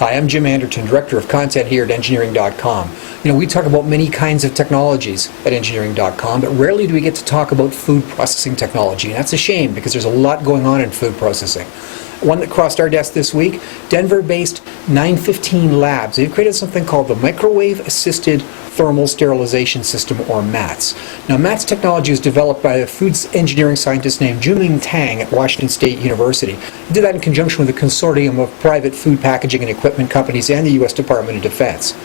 Hi, I'm Jim Anderton, Director of Content here at Engineering.com. We talk about many kinds of technologies at Engineering.com, but rarely do we get to talk about food processing technology. And that's a shame because there's a lot going on in food processing. One that crossed our desk this week, Denver-based 915 Labs. They've created something called the Microwave Assisted Thermal Sterilization System, or MATS. Now, MATS technology was developed by a food engineering scientist named Junling Tang at Washington State University. He did that in conjunction with a consortium of private food packaging and equipment companies and the U.S. Department of Defense.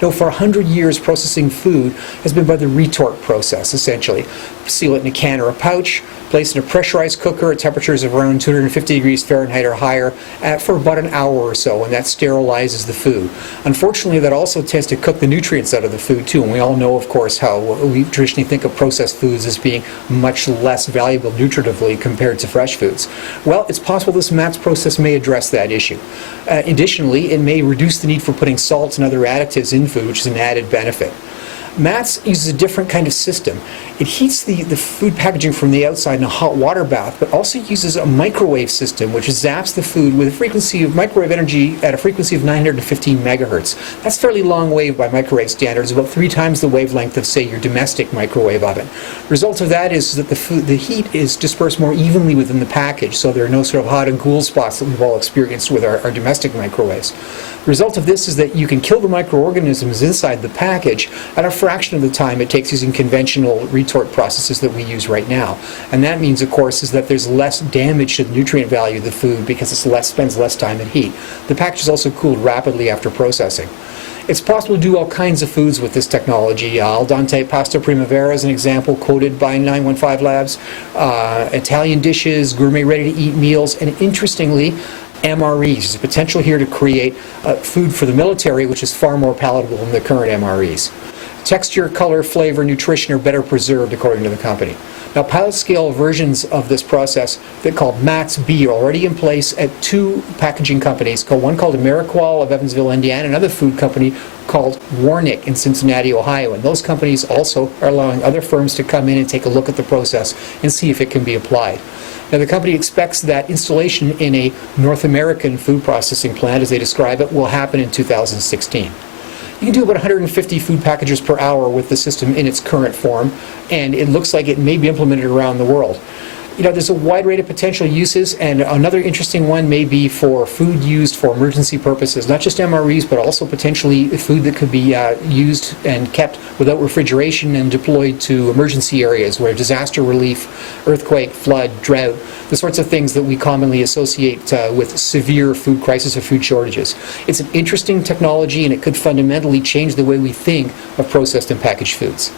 For 100 years, processing food has been by the retort process, essentially. Seal it in a can or a pouch, place it in a pressurized cooker at temperatures of around 250 degrees Fahrenheit or higher for about an hour or so, and that sterilizes the food. Unfortunately, that also tends to cook the nutrients out of the food, too, and we all know, of course, how we traditionally think of processed foods as being much less valuable nutritively compared to fresh foods. Well, it's possible this MATS process may address that issue. Additionally, it may reduce the need for putting salts and other additives in food, which is an added benefit. MATS uses a different kind of system. It heats the food packaging from the outside in a hot water bath, but also uses a microwave system which zaps the food with a frequency of microwave energy at a frequency of 915 megahertz. That's fairly long wave by microwave standards, about 3 times the wavelength of, say, your domestic microwave oven. The result of that is that the heat is dispersed more evenly within the package, so there are no sort of hot and cool spots that we've all experienced with our domestic microwaves. The result of this is that you can kill the microorganisms inside the package at a fraction of the time it takes using conventional retort processes that we use right now. And that means, of course, is that there's less damage to the nutrient value of the food because it spends less time at heat. The package is also cooled rapidly after processing. It's possible to do all kinds of foods with this technology. Al dente pasta primavera is an example quoted by 915 Labs. Italian dishes, gourmet ready-to-eat meals, and interestingly, MREs. There's a potential here to create food for the military, which is far more palatable than the current MREs. Texture, color, flavor, nutrition are better preserved, according to the company. Now, pilot-scale versions of this process that called MATS-B are already in place at 2 packaging companies, one called Ameriqual of Evansville, Indiana, and another food company called Warnick in Cincinnati, Ohio. And those companies also are allowing other firms to come in and take a look at the process and see if it can be applied. Now, the company expects that installation in a North American food processing plant, as they describe it, will happen in 2016. You can do about 150 food packages per hour with the system in its current form, and it looks like it may be implemented around the world. There's a wide range of potential uses, and another interesting one may be for food used for emergency purposes, not just MREs, but also potentially food that could be used and kept without refrigeration and deployed to emergency areas where disaster relief, earthquake, flood, drought, the sorts of things that we commonly associate with severe food crisis or food shortages. It's an interesting technology, and it could fundamentally change the way we think of processed and packaged foods.